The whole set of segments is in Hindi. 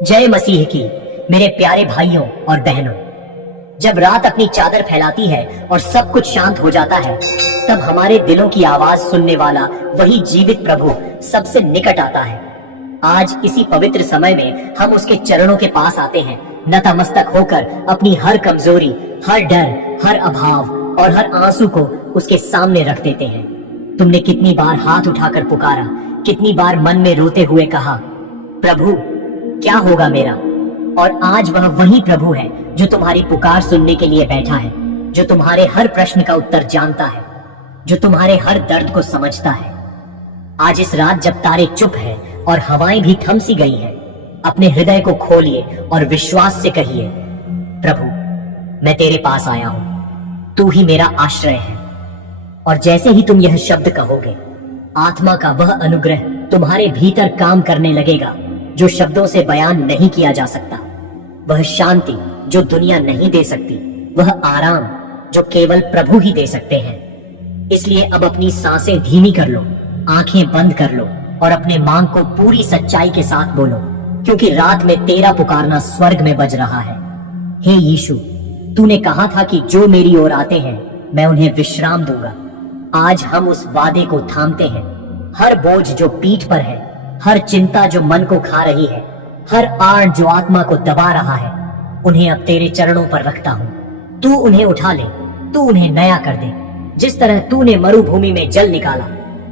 जय मसीह की। मेरे प्यारे भाइयों और बहनों, जब रात अपनी चादर फैलाती है और सब कुछ शांत हो जाता है, तब हमारे दिलों की आवाज सुनने वाला वही जीवित प्रभु सबसे निकट आता है। आज इसी पवित्र समय में हम उसके चरणों के पास आते हैं, नतमस्तक होकर अपनी हर कमजोरी, हर डर, हर अभाव और हर आंसू को उसके सामने रख देते हैं। तुमने कितनी बार हाथ उठाकर पुकारा, कितनी बार मन में रोते हुए कहा, प्रभु क्या होगा मेरा? और आज वह वही प्रभु है जो तुम्हारी पुकार सुनने के लिए बैठा है, जो तुम्हारे हर प्रश्न का उत्तर जानता है, जो तुम्हारे हर दर्द को समझता है। आज इस रात जब तारे चुप हैं और हवाएं भी थम सी गई हैं, अपने हृदय को खोलिए और विश्वास से कहिए, प्रभु मैं तेरे पास आया हूं, तू ही मेरा आश्रय है। और जैसे ही तुम यह शब्द कहोगे, आत्मा का वह अनुग्रह तुम्हारे भीतर काम करने लगेगा जो शब्दों से बयान नहीं किया जा सकता। वह शांति जो दुनिया नहीं दे सकती, वह आराम जो केवल प्रभु ही दे सकते हैं। इसलिए अब अपनी सांसें धीमी कर लो, आंखें बंद कर लो और अपने मांग को पूरी सच्चाई के साथ बोलो, क्योंकि रात में तेरा पुकारना स्वर्ग में बज रहा है। हे यीशु, तूने कहा था कि जो मेरी ओर आते हैं मैं उन्हें विश्राम दूंगा। आज हम उस वादे को थामते हैं। हर बोझ जो पीठ पर है, हर चिंता जो मन को खा रही है, हर आड़ जो आत्मा को दबा रहा है, उन्हें अब तेरे चरणों पर रखता हूं। तू उन्हें उठा ले, तू उन्हें नया कर दे। जिस तरह तूने मरुभूमि में जल निकाला,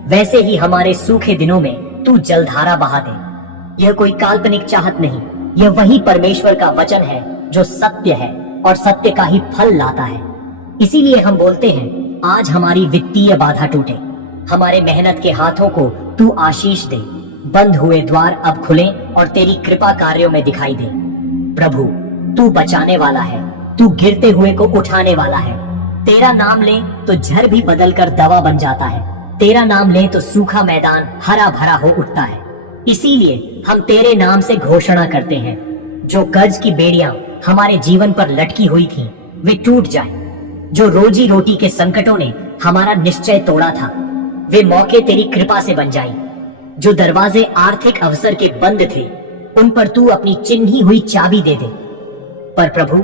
वैसे ही हमारे सूखे दिनों में तू जलधारा बहा दे। यह कोई काल्पनिक चाहत नहीं, यह वही परमेश्वर का वचन है जो सत्य है और सत्य का ही फल लाता है। इसीलिए हम बोलते हैं, आज हमारी वित्तीय बाधा टूटे, हमारे मेहनत के हाथों को तू आशीष दे। बंद हुए द्वार अब खुलें और तेरी कृपा कार्यों में दिखाई दे। प्रभु तू बचाने वाला है, तू गिरते हुए को उठाने वाला है। तेरा नाम ले तो झर भी बदल कर दवा बन जाता है, तेरा नाम ले तो सूखा मैदान हरा भरा हो उठता है। इसीलिए हम तेरे नाम से घोषणा करते हैं, जो कर्ज की बेड़ियां हमारे जीवन पर लटकी हुई थीं, वे टूट जाएं। जो रोजी रोटी के संकटों ने हमारा निश्चय तोड़ा था, वे मौके तेरी कृपा से बन जाएं। जो दरवाजे आर्थिक अवसर के बंद थे, उन पर तू अपनी चिन्ही हुई चाबी दे दे। पर प्रभु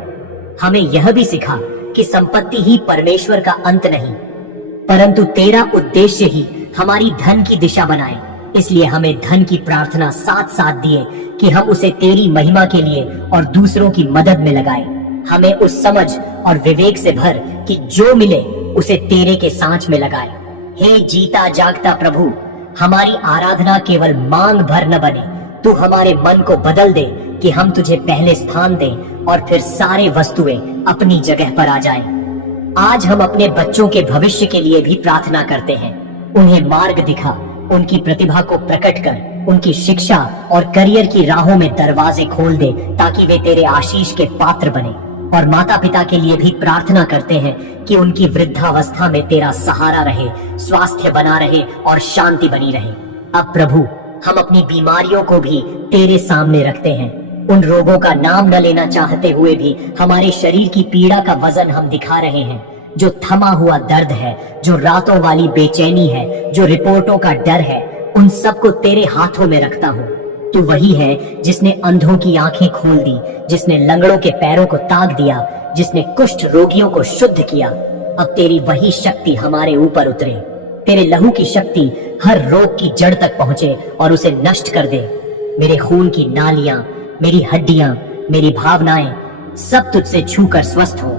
हमें यह भी सिखा कि संपत्ति ही परमेश्वर का अंत नहीं, परंतु तेरा उद्देश्य ही हमारी धन की दिशा बनाए। इसलिए हमें धन की प्रार्थना साथ साथ दिए कि हम उसे तेरी महिमा के लिए और दूसरों की मदद में लगाए। हमें उस समझ और विवेक से भर कि जो मिले उसे तेरे के सांच में लगाए। हे जीता जागता प्रभु, हमारी आराधना केवल मांग भर न बने, तू हमारे मन को बदल दे कि हम तुझे पहले स्थान दें और फिर सारे वस्तुएं अपनी जगह पर आ जाएं। आज हम अपने बच्चों के भविष्य के लिए भी प्रार्थना करते हैं। उन्हें मार्ग दिखा, उनकी प्रतिभा को प्रकट कर, उनकी शिक्षा और करियर की राहों में दरवाजे खोल दे, ताकि वे तेरे आशीष के पात्र बने। और माता पिता के लिए भी प्रार्थना करते हैं कि उनकी वृद्धावस्था में तेरा सहारा रहे, स्वास्थ्य बना रहे और शांति बनी रहे। अब प्रभु हम अपनी बीमारियों को भी तेरे सामने रखते हैं। उन रोगों का नाम न लेना चाहते हुए भी हमारे शरीर की पीड़ा का वजन हम दिखा रहे हैं। जो थमा हुआ दर्द है, जो रातों वाली बेचैनी है, जो रिपोर्टों का डर है, उन सबको तेरे हाथों में रखता हूँ। तू वही है जिसने अंधों की आंखें खोल दी, जिसने लंगड़ों के पैरों को ताक दिया, जिसने कुष्ठ रोगियों को शुद्ध किया। अब तेरी वही शक्ति हमारे ऊपर उतरे। तेरे लहू की शक्ति हर रोग की जड़ तक पहुंचे और उसे नष्ट कर दे। मेरे खून की नालियां, मेरी हड्डियां, मेरी भावनाएं सब तुझसे छूकर स्वस्थ हो।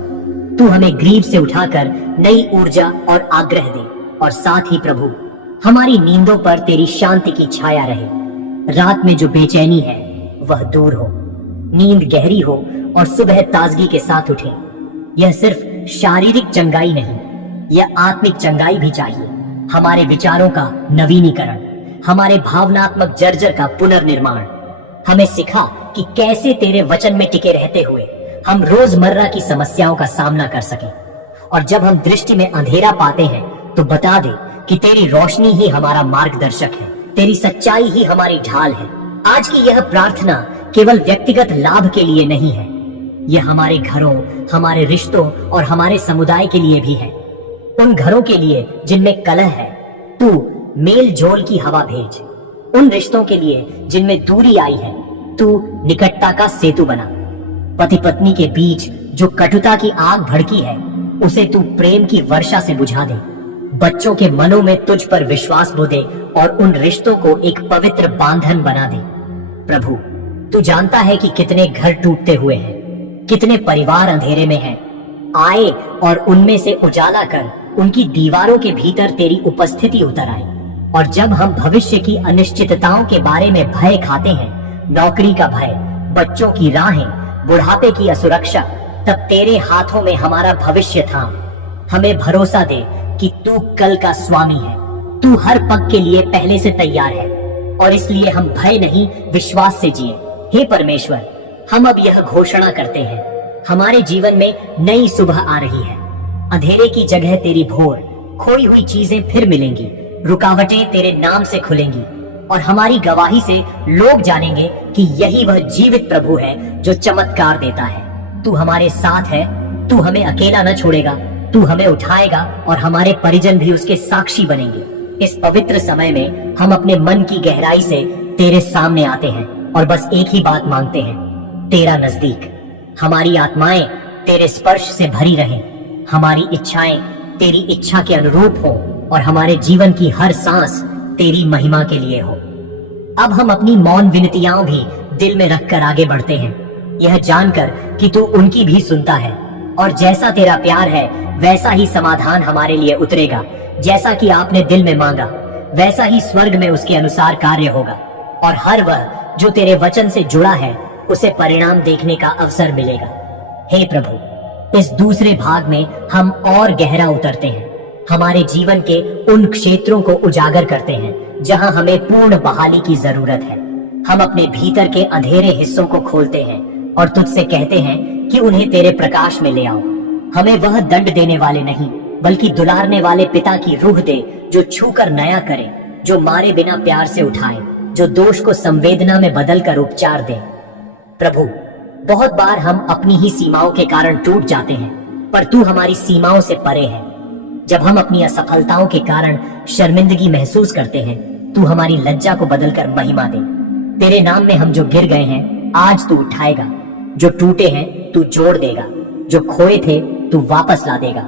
तू हमें ग्रीव से उठाकर नई ऊर्जा और आग्रह दे। और साथ ही प्रभु हमारी नींदों पर तेरी शांति की छाया रहे। रात में जो बेचैनी है वह दूर हो, नींद गहरी हो और सुबह ताजगी के साथ उठे। यह सिर्फ शारीरिक चंगाई नहीं, यह आत्मिक चंगाई भी चाहिए। हमारे विचारों का नवीनीकरण, हमारे भावनात्मक जर्जर का पुनर्निर्माण। हमें सिखा कि कैसे तेरे वचन में टिके रहते हुए हम रोजमर्रा की समस्याओं का सामना कर सके। और जब हम दृष्टि में अंधेरा पाते हैं तो बता दे कि तेरी रोशनी ही हमारा मार्गदर्शक है, तेरी सच्चाई ही हमारी ढाल है। आज की यह प्रार्थना केवल व्यक्तिगत लाभ के लिए नहीं है, यह हमारे घरों, हमारे रिश्तों और हमारे समुदाय के लिए भी है। उन घरों के लिए जिनमें कलह है, तू मेल जोल की हवा भेज। उन रिश्तों के लिए जिनमें दूरी आई है, तू निकटता का सेतु बना। पति पत्नी के बीच जो कटुता की आग भड़की है, उसे तू प्रेम की वर्षा से बुझा दे। बच्चों के मनों में तुझ पर विश्वास बो दे और उन रिश्तों को एक पवित्र बांधन बना दे। प्रभु, तू जानता है कि कितने घर टूटते हुए हैं, कितने परिवार अंधेरे में हैं। आए और उनमें से उजाला कर उनकी दीवारों के भीतर तेरी उपस्थिति उतर आए। और जब हम भविष्य की अनिश्चितताओं के बारे में भय खाते हैं, नौकरी का भय, बच्चों की राहें, बुढ़ापे की असुरक्षा, तब तेरे हाथों में हमारा भविष्य था। हमें भरोसा दे कि तू कल का स्वामी है, तू हर पग के लिए पहले से तैयार है, और इसलिए हम भय नहीं विश्वास से जिए। हे परमेश्वर, हम अब यह घोषणा करते हैं, हमारे जीवन में नई सुबह आ रही है। अंधेरे की जगह तेरी भोर, खोई हुई चीजें फिर मिलेंगी, रुकावटें तेरे नाम से खुलेंगी, और हमारी गवाही से लोग जानेंगे कि यही वह जीवित प्रभु है जो चमत्कार देता है। तू हमारे साथ है, तू हमें अकेला न छोड़ेगा, तू हमें उठाएगा और हमारे परिजन भी उसके साक्षी बनेंगे। इस पवित्र समय में हम अपने मन की गहराई से तेरे सामने आते हैं और बस एक ही बात मांगते हैं, तेरा नजदीक। हमारी आत्माएं तेरे स्पर्श से भरी रहें, हमारी इच्छाएं तेरी इच्छा के अनुरूप हो और हमारे जीवन की हर सांस तेरी महिमा के लिए हो। अब हम अपनी मौन विनतियां भी दिल में रखकर आगे बढ़ते हैं, यह जानकर कि तू उनकी भी सुनता है, और जैसा तेरा प्यार है वैसा ही समाधान हमारे लिए उतरेगा। जैसा कि आपने दिल में मांगा वैसा ही स्वर्ग में उसके अनुसार कार्य होगा, और हर वह जो तेरे वचन से जुड़ा है उसे परिणाम देखने का अवसर मिलेगा। हे प्रभु, इस दूसरे भाग में हम और गहरा उतरते हैं, हमारे जीवन के उन क्षेत्रों को उजागर करते हैं जहां हमें पूर्ण बहाली की जरूरत है। हम अपने भीतर के अंधेरे हिस्सों को खोलते हैं और तुझसे कहते हैं कि उन्हें तेरे प्रकाश में ले आओ। हमें वह दंड देने वाले नहीं, बल्कि दुलारने वाले पिता की रूह दे, जो छूकर नया करे, जो मारे बिना प्यार से उठाए, जो दोष को संवेदना में बदलकर उपचार दे। प्रभु, बहुत बार हम अपनी ही सीमाओं के कारण टूट जाते हैं, पर तू हमारी सीमाओं से परे है। जब हम अपनी असफलताओं के कारण शर्मिंदगी महसूस करते हैं, तू हमारी लज्जा को बदलकर महिमा दे। तेरे नाम में हम जो गिर गए हैं आज तू उठाएगा, जो टूटे हैं तू जोड़ देगा, जो खोए थे तू वापस ला देगा।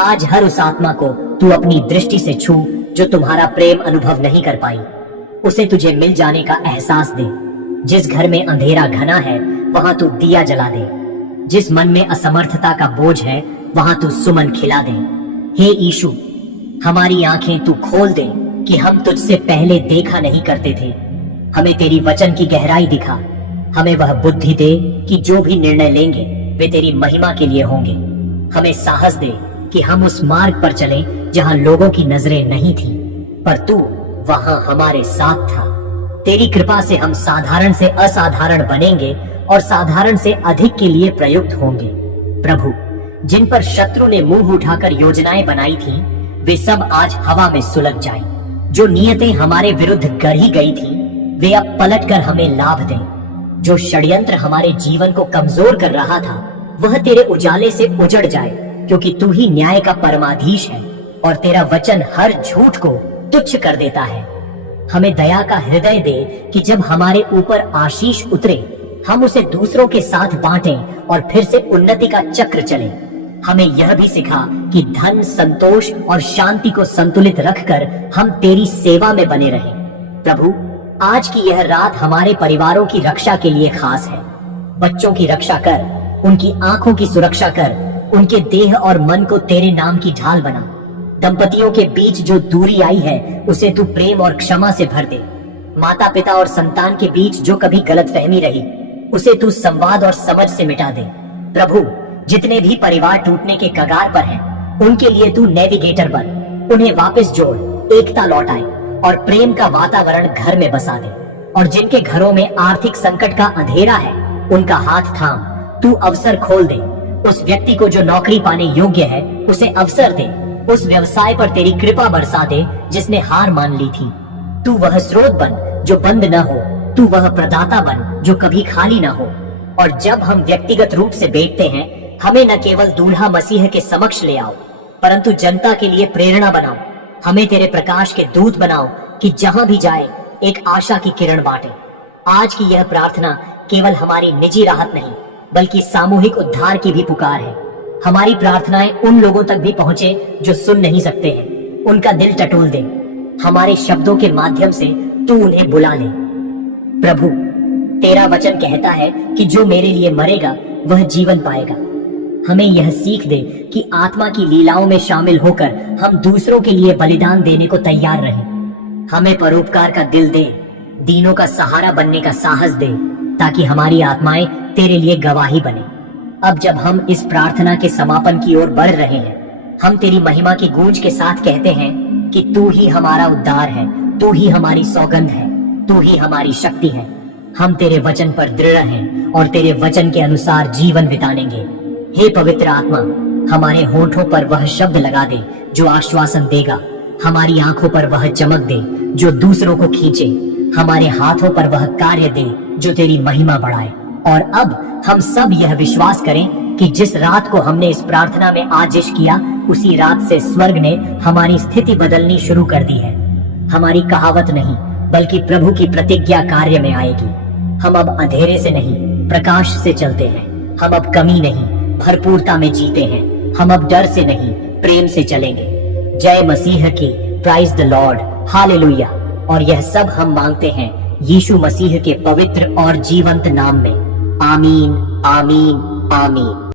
आज हर उस आत्मा को तू अपनी दृष्टि से छू जो तुम्हारा प्रेम अनुभव नहीं कर पाई, उसे तुझे मिल जाने का एहसास दे। जिस घर में अंधेरा घना है वहां तू दिया जला दे, जिस मन में असमर्थता का बोझ है वहां तू सुमन खिला दे। हे यीशु, हमारी आंखें तू खोल दे कि हम तुझसे पहले देखा नहीं करते थे। हमें तेरी वचन की गहराई दिखा, हमें वह बुद्धि दे कि जो भी निर्णय लेंगे वे तेरी महिमा के लिए होंगे। हमें साहस दे कि हम उस मार्ग पर चलें जहां लोगों की नजरें नहीं थी, पर तू वहां हमारे साथ था। तेरी कृपा से हम साधारण से असाधारण बनेंगे और साधारण से अधिक के लिए प्रयुक्त होंगे। प्रभु, जिन पर शत्रु ने मुंह उठाकर योजनाएं बनाई थी, वे सब आज हवा में सुलग जाएं। जो नियतें हमारे विरुद्ध गढ़ी गई थी, वे अब पलटकर हमें लाभ दें। जो षड्यंत्र हमारे जीवन को कमजोर कर रहा था, वह तेरे उजाले से उजड़ जाए, क्योंकि तू ही न्याय का परमाधीश है और तेरा वचन हर झूठ को तुच्छ कर देता है। हमें दया का हृदय दे कि जब हमारे ऊपर आशीष उतरे, हम उसे दूसरों के साथ बांटें और फिर से उन्नति का चक्र चले। हमें यह भी सिखा कि धन, संतोष और शांति को संतुलित रखकर हम तेरी सेवा में बने रहें। प्रभु, आज की यह रात हमारे परिवारों की रक्षा के लिए खास है। बच्चों की रक्षा कर, उनकी आंखों की सुरक्षा कर, उनके देह और मन को तेरे नाम की ढाल बना। दंपतियों के बीच जो दूरी आई है उसे तू प्रेम और क्षमा से भर दे। माता पिता और संतान के बीच जो कभी गलतफहमी रही, उसे तू संवाद और समझ से मिटा दे। प्रभु, जितने भी परिवार टूटने के कगार पर हैं, उनके लिए तू नेविगेटर बन, उन्हें वापस जोड़, एकता लौटाए और प्रेम का वातावरण घर में बसा दे। और जिनके घरों में आर्थिक संकट का अंधेरा है, उनका हाथ थाम, तू अवसर खोल दे। उस व्यक्ति को जो नौकरी पाने योग्य है, उसे अवसर दे। उस व्यवसाय पर तेरी कृपा बरसा दे जिसने हार मान ली थी। तू वह स्रोत बन जो बंद न हो, तू वह प्रदाता बन जो कभी खाली न हो। और जब हम व्यक्तिगत रूप से बैठते हैं, हमें न केवल दूल्हा मसीह के समक्ष ले आओ, परंतु जनता के लिए प्रेरणा बनाओ। हमें तेरे प्रकाश के दूत बनाओ कि जहां भी जाए एक आशा की किरण बांटे। आज की यह प्रार्थना केवल हमारी निजी राहत नहीं बल्कि सामूहिक उद्धार की भी पुकार है। हमारी प्रार्थनाएं उन लोगों तक भी पहुंचे जो सुन नहीं सकते हैं, उनका दिल टटोल दे। हमारे शब्दों के माध्यम से तू उन्हें बुला ले। प्रभु, तेरा वचन कहता है कि जो मेरे लिए मरेगा वह जीवन पाएगा। हमें यह सीख दे कि आत्मा की लीलाओं में शामिल होकर हम दूसरों के लिए बलिदान देने को तैयार रहें। हमें परोपकार का दिल दे, दीनों का सहारा बनने का साहस दे, ताकि हमारी आत्माएं तेरे लिए गवाही बने। अब जब हम इस प्रार्थना के समापन की ओर बढ़ रहे हैं, हम तेरी महिमा की गूंज के साथ कहते हैं कि तू ही हमारा उद्धार है, तू ही हमारी सौगंध है, तू ही हमारी शक्ति है। हम तेरे वचन पर दृढ़ हैं और तेरे वचन के अनुसार जीवन बिताएंगे। हे पवित्र आत्मा, हमारे होठों पर वह शब्द लगा दे जो आश्वासन देगा, हमारी आंखों पर वह चमक दे जो दूसरों को खींचे, हमारे हाथों पर वह कार्य दे जो तेरी महिमा बढ़ाए। और अब हम सब यह विश्वास करें कि जिस रात को हमने इस प्रार्थना में आजिश किया, उसी रात से स्वर्ग ने हमारी स्थिति बदलनी शुरू कर दी है। हमारी कहावत नहीं बल्कि प्रभु की प्रतिज्ञा कार्य में आएगी। हम अब अंधेरे से नहीं प्रकाश से चलते हैं। हम अब कमी नहीं भरपूरता में जीते हैं। हम अब डर से नहीं प्रेम से चलेंगे। जय मसीह की, प्राइज द लॉर्ड, हालेलुया। और यह सब हम मांगते हैं यीशु मसीह के पवित्र और जीवंत नाम में। आमीन, आमीन, आमीन।